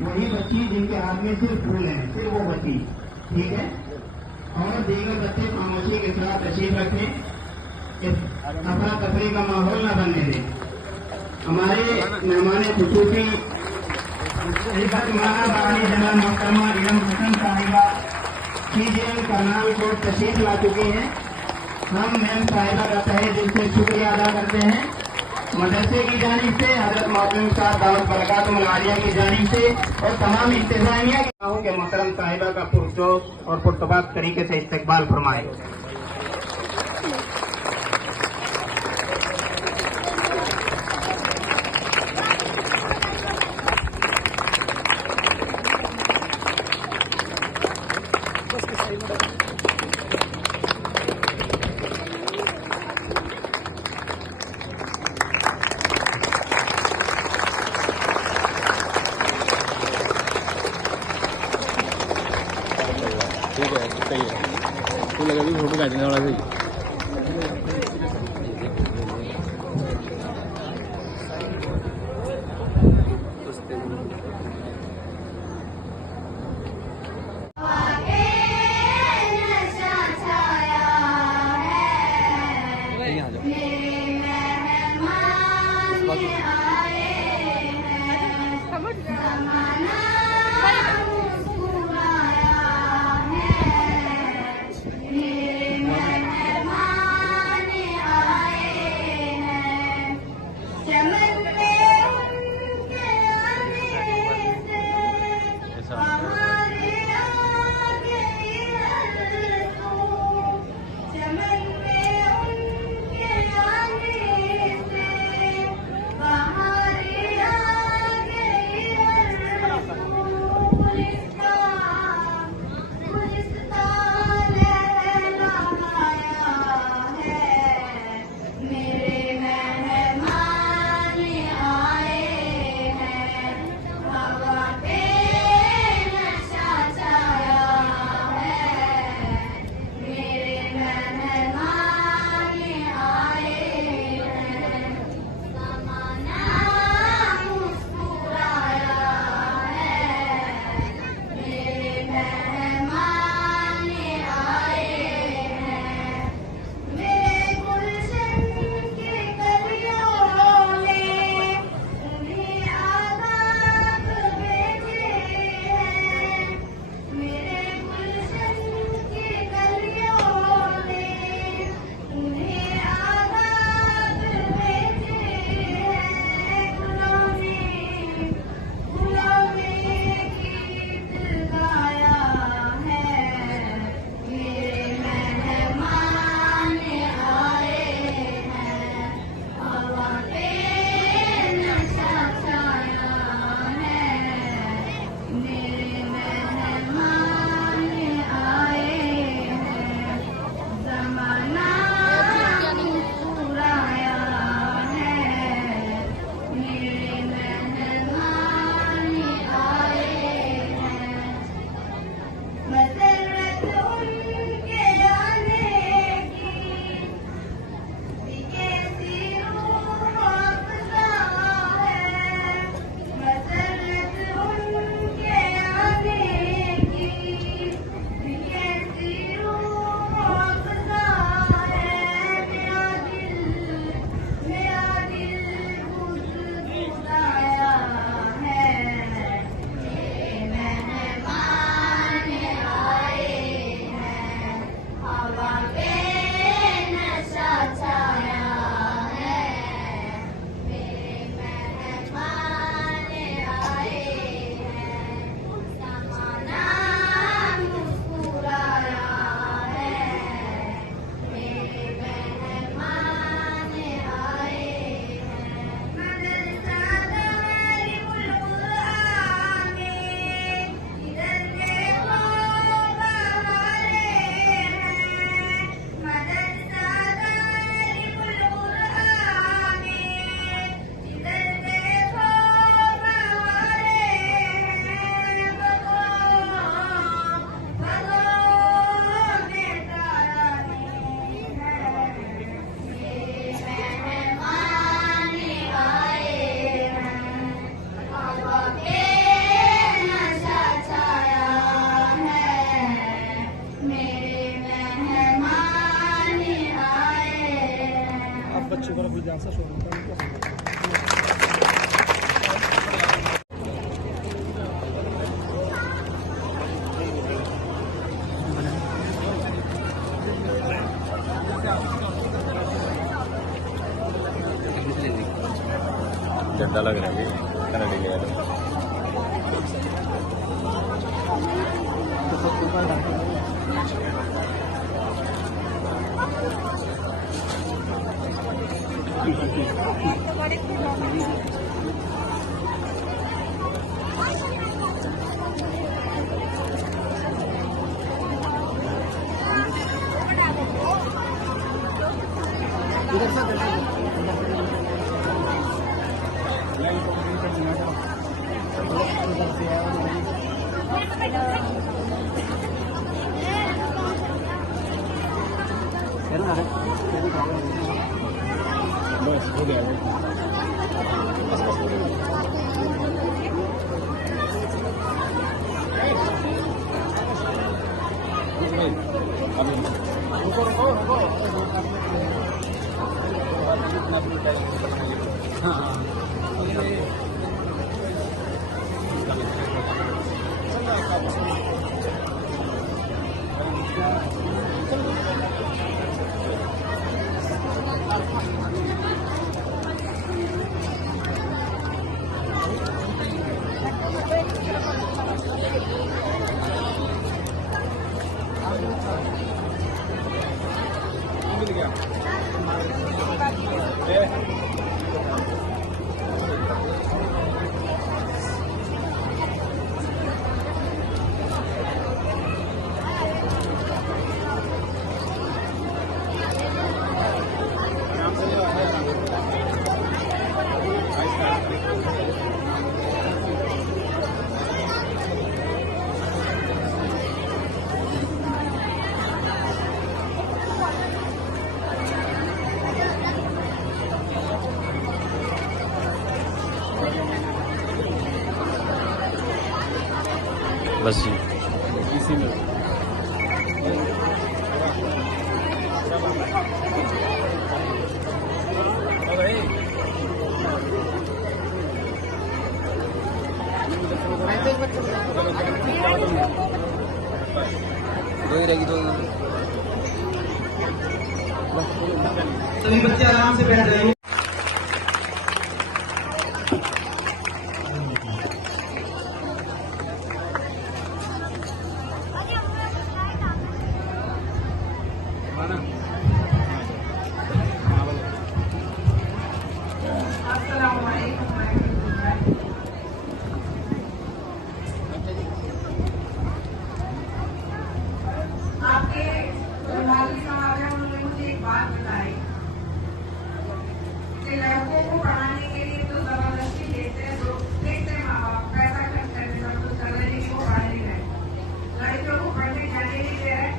वही बच्ची जिनके हाथ में सिर्फ फूल है, सिर्फ वो बच्ची, ठीक है। और दीगर बच्चे खामोशी के साथ तशरीफ रखें, अफरा तफरी का माहौल न बनने दें। हमारे मेहमान खुसूसी जनाब मोहतरमा इलम हसन साहिबा CGM करनाल को तशरीफ ला चुकी हैं। हम मैम साहिबा का तहे दिल से शुक्रिया अदा करते हैं। मदरसे की जानिब से, हजरत मोहतरम साहब दावत बरकातुल आलिया की जानिब से और तमाम इंतजामिया के मोहतरम साहिबा का पुरजोश और पुरतबाक तरीके से इस्तकबाल फरमाए। ठीक है, सही है। तो लगा भी फोटो काटने वाला सही। लग रहा है कनाडा के यार बस हो गया बस इसी में दो ही रहेगी सभी बच्चे आराम से बैठ जाएंगे। आपके विभागीय समाधान उन्होंने मुझे एक बात बताई कि लड़कों को पढ़ाने के लिए तो जबरदस्ती देते हैं, तो देखते हैं माँ बाप पैसा खर्च करके सब कुछ कर रहे हैं, लेकिन वो पढ़ नहीं रहे, लड़कियों को पढ़ने जाने नहीं दे रहे।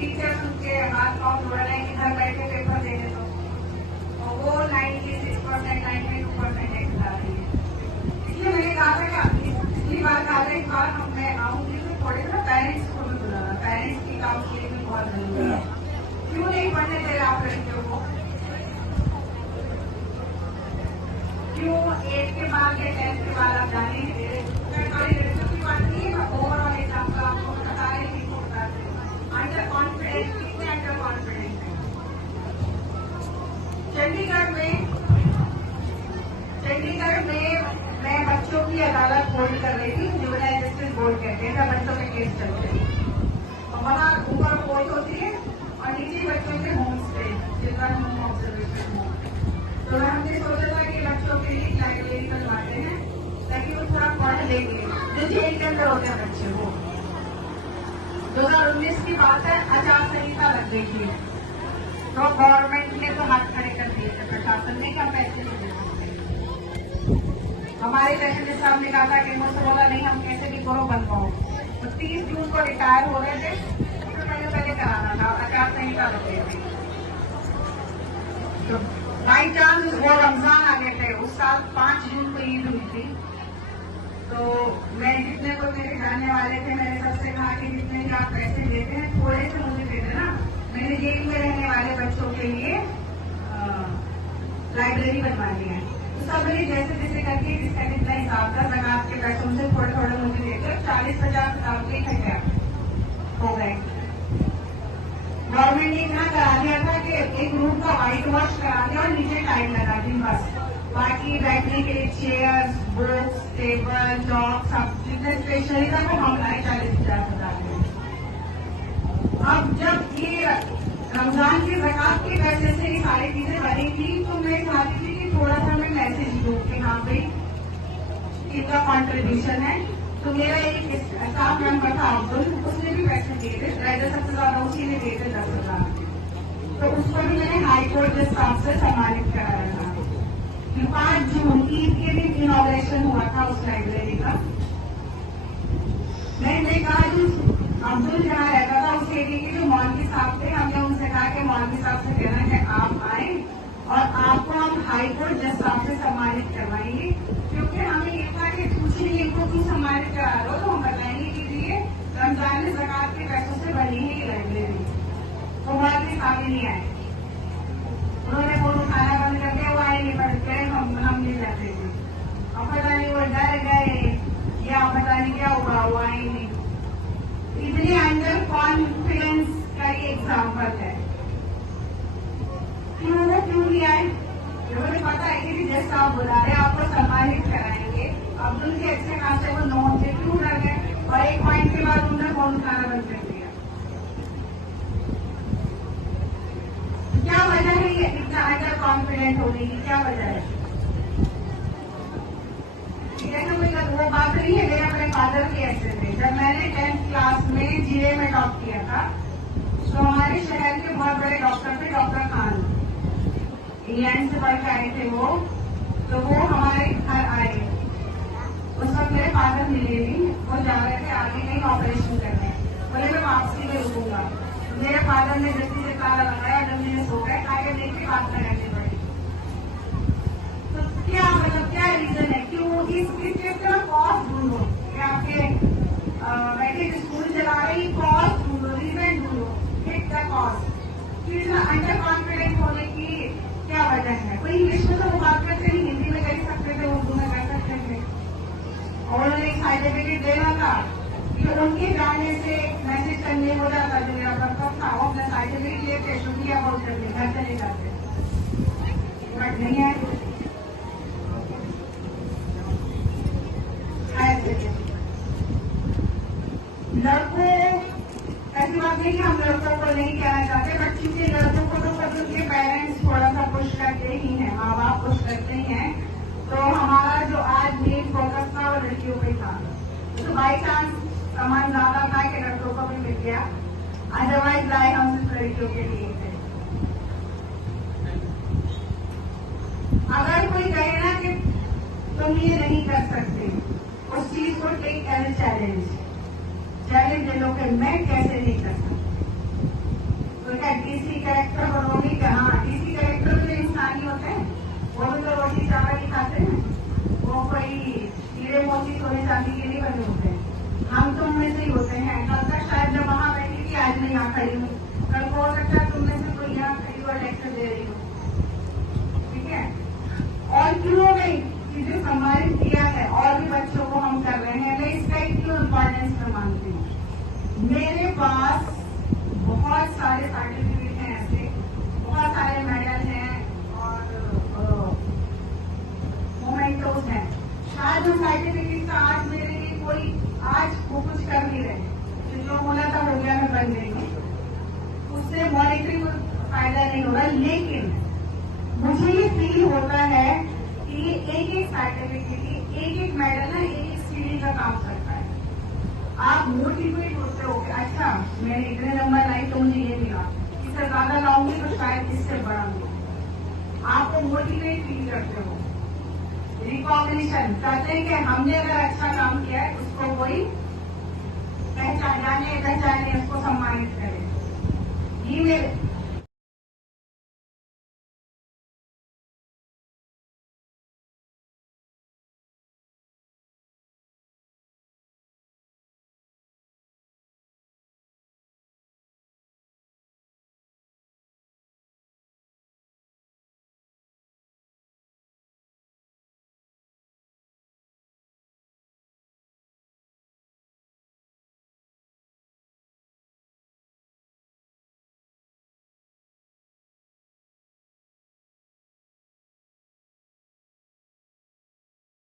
टीचर्स उनके हाथ पाँव जोड़ रहे हैं कि घर बैठे पेपर दे दे, तो और वो 96% 92% ला रही है। इसलिए मैंने कहा था कि पिछली बार कहा था इस बार मैं आऊंगी तो थोड़े ना पेरेंट्स को भी बुलाना, पेरेंट्स की काउंसलिंग भी बहुत जरूरी है। क्यों नहीं पढ़ने दे रहे आप लड़कियों को? क्यों 8 के बाद या 10 के बाद आप जाने नहीं दे रहे? सरकारी लड़कियों की बात नहीं है, ओवरऑल एग्जाम का आपको बता रहे हैं, बताते हैं अंडर कॉन्फिडेंस, कितने अंडर कॉन्फिडेंस है। चंडीगढ़ में मैं बच्चों की अदालत होल्ड कर रही थी, जुवेनाइल जस्टिस बोर्ड कहते हैं, जब बच्चों के केस चलते हैं। और वहाँ ऊपर कोर्ट होती है और नीचे बच्चों के home stay, children home observation home. तो हमने सोचा था कि बच्चों के लिए लाइब्रेरी बनवाते हैं ताकि वो थोड़ा पढ़ लेंगे, जो जेल के अंदर होते हैं बच्चे। वो 2019 की बात है, आचार संहिता लग गई थी, तो गवर्नमेंट ने तो हाथ खड़े कर दिए थे, प्रशासन ने, क्या पैसे नहीं दे सकते। हमारे सेक्रेटरी साहब ने कहा था कि मुझसे बोला नहीं, हम कैसे भी करो बनवाओ। तो 30 जून को रिटायर हो रहे थे, उससे पहले कराना था, आचार संहिता लग गई थी। तो बाई चांस वो रमजान आ गए थे, उस साल 5 जून को ईद हुई थी। तो मैं जितने को मेरे जानने वाले थे, मैंने सबसे कहा कि जितने भी आप पैसे देते हैं थोड़े से मुझे दे देना, मैंने जेल में रहने वाले बच्चों के लिए लाइब्रेरी बनवानी है। तो सब मेरी जैसे जैसे करके जिसका जितना हिसाब था, जगह के पैसों से थोड़े थोड़े मुझे देकर 40-50 हज़ार रुपये इकट्ठे हो गए। गवर्नमेंट ने इतना करा दिया था कि एक रूम का व्हाइट वॉश करा दिया और नीचे टाइल लगा दी, बस बाकी बैठने के लिए चेयर्स, बुक्स, टेबल, चौक, सब जितने स्टेशनरी था वो हम लाए 40,000 में। अब जब ये रमजान के ज़कात के पैसे से ये सारी चीजें बनी थी, तो मैं चाहती थी कि थोड़ा सा मैं मैसेज दूँ कि हाँ भाई इनका कॉन्ट्रीब्यूशन है। तो मेरा एक स्टाफ मेंबर था अब्दुल, उसने भी पैसे दिए थे, राइडर सबसे ज्यादा उसी ने दिए थे 10,000। तो उसको भी मैंने हाई कोर्ट के स्टाफ से सम्मानित कराया था। 5 जून ईद के दिन इनॉग्रेशन हुआ था उस लाइब्रेरी का। मैंने कहा जो अब्दुल जहाँ रहता था उस एरिया के जो मौलवी साहब थे, हमने उनसे कहा कि मौलवी साहब से कहना है आप आए और आपको हम हाई कोर्ट जज साहब से सम्मानित करवाएंगे, क्योंकि हमें ये था कि कुछ नहीं इनको क्यों सम्मानित करा दो, तो हम बताएंगे कि ये रमजान में ज़कात के पैसों से बनी है ये लाइब्रेरी। तो मौलवी साहब ही नहीं आए, उन्होंने फोन उठाना बंद कर दिया, वो आए नहीं पड़ते, हम नहीं जाते थे। अब पता नहीं वो डर गए या पता नहीं क्या हुआ, वो आए नहीं। इतने अंडर कॉन्फिडेंस का ये एग्जाम्पल है। क्यों नहीं आए? मुझे पता है कि जैसा आप बुला रहे आपको सम्मानित कराएंगे, अब्दुल के अच्छे खासे वो नोट से क्यों डर गए? और एक पॉइंट के बाद उन्होंने फोन उठाना बंद कर दिया। क्या वजह है ये इतना अंडर कॉन्फिडेंट होने की? क्या वजह है? वो बात नहीं है, मेरे अपने फादर के ऐसे थे। जब मैंने 10th क्लास में जीरे में टॉप किया था, तो हमारे शहर के बहुत बड़े डॉक्टर थे, डॉक्टर खान, इंग्लैंड से पढ़ के आए थे वो। तो वो हमारे घर आए, उस वक्त मेरे फादर मिले नहीं, वो जा रहे थे आगे कहीं ऑपरेशन करने, बोले मैं वापसी में रुकूंगा। मेरे फादर ने जल्दी से ताला लगाया, जब मैंने सो गए आगे देख के बात करने पड़ी। तो क्या मतलब क्या रीजन है? क्यों इस चीज का कॉज ढूंढो कि आपके बेटे स्कूल चला रही, कॉज ढूंढो, रीजन ढूंढो, हिट द कॉज। इतना अंडर कॉन्फिडेंट होने की क्या वजह है? कोई इंग्लिश में तो वो बात करते नहीं, हिंदी में कर सकते थे, उर्दू में कर सकते थे। और उन्होंने एक सर्टिफिकेट देना था कि उनके जाने से मैसेज करने हो जाता, जो मेरा पर्पज था, वो अपना सर्टिफिकेट लेते, शुक्रिया बोल करते घर चले जाते, बट नहीं है। लड़कों, ऐसी बात नहीं कि हम लड़कों को नहीं कहना चाहते, बट क्योंकि लड़कों को तो सब उनके पेरेंट्स थोड़ा सा पुश करते ही हैं, माँ बाप पुश करते ही हैं, तो हमारा जो आज मेन फोकस था वो लड़कियों पे था। तो बाई चांस सामान ज्यादा था कि लड़कों को भी मिल गया, अदरवाइज लाए हम सिर्फ लड़कियों के लिए थे। अगर कोई कहे ना कि तुम ये नहीं कर सकते, उस चीज को टेक एज ए चैलेंज ले लो कि मैं कैसे नहीं कर सकता। तो क्या डीसी कैरेक्टर बनोगी? हाँ, डीसी कैरेक्टर तो इंसान ही होते हैं, वो भी तो रोटी चावल ही खाते हैं, वो कोई हीरे मोती सोने चांदी के लिए बने होते हैं। हम तुम में से ही होते हैं। कल तक शायद जब वहां बैठी थी, आज मैं यहाँ खड़ी हूँ, कल को हो सकता है तुम में से कोई यहाँ खड़ी और लेक्चर दे रही हो, ठीक है? और क्यों नहीं चीजें सम्मानित किया है और भी बच्चों को हम कर रहे हैं, मैं इसका क्यों इम्पोर्टेंस में मानती हूँ। मेरे पास बहुत सारे सर्टिफिकेट हैं, ऐसे बहुत सारे मेडल हैं और मोमेंटोज हैं। शायद उन सर्टिफिकेट का आज मेरे लिए कोई आज वो कुछ कर नहीं रहे, जो होना था हो गया, मैं बन गई हूँ, उससे मॉनिटरी को फायदा नहीं हो रहा। लेकिन मुझे ये फील होता है कि एक एक सर्टिफिकेट, एक एक मेडल ना एक एक सीढ़ी का काम करता है। आप मोटिवेट होते हो कि अच्छा मैंने इतने नंबर लाई तो मुझे ये मिला, इससे ज्यादा लाऊंगी तो शायद इससे बड़ा मिला। आपको मोटिवेट फील करते हो, रिकॉग्निशन करते हैं कि हमने अगर अच्छा काम किया है उसको कोई पहचाने, उसको सम्मानित करे। ये मेरे